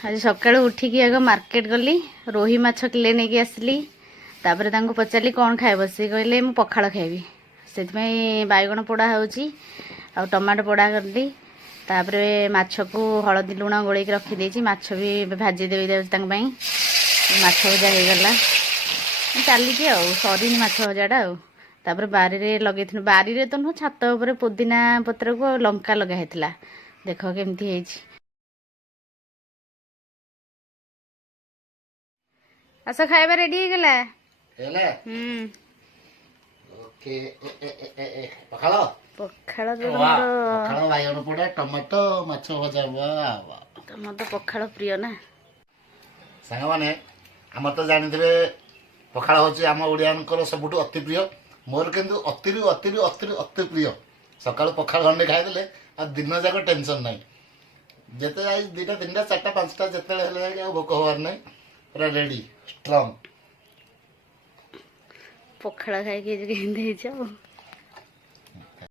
आज सकाळु उठिकी आग मार्केट गली रोही माछ किले नहीं आसली तापर तांको पचारि कौन खाइब सी कहले मु पखाड़ खाइबी से बैगण पोड़ा होची आ टमाटो पोड़ा करली तापर माछ को हलदी लुण गोल रखीदे माछ भी भाजी देवी माछ भजा हो गला चली सरीनी माछ भजाटा तापर बारी रे लगे बारी रे तो नुह छात उपर पुदीना पत्र को लंका लगा देख केमती आस खाइबा रेडी हो गला ओके पखाड़ पखाड़ पखाड़ बैगण पोड़ा टमाटो माछ भजा तुम तो पखाड़ प्रिय ना सांग माने आम तो जानिथे पखाड़ हूँ आम ओडियानकर सबुठ अति प्रिय मोर किंतु अति अति अति अति प्रिय सकाळु पखाड़ खंडे खाईदे आ दिन जाक टेंशन ना जिते दुटा तीन चार्टा पांचटा जिते भोक हबार ना पूरा रेडी स्ट्रॉन्ग पखाड़ खाई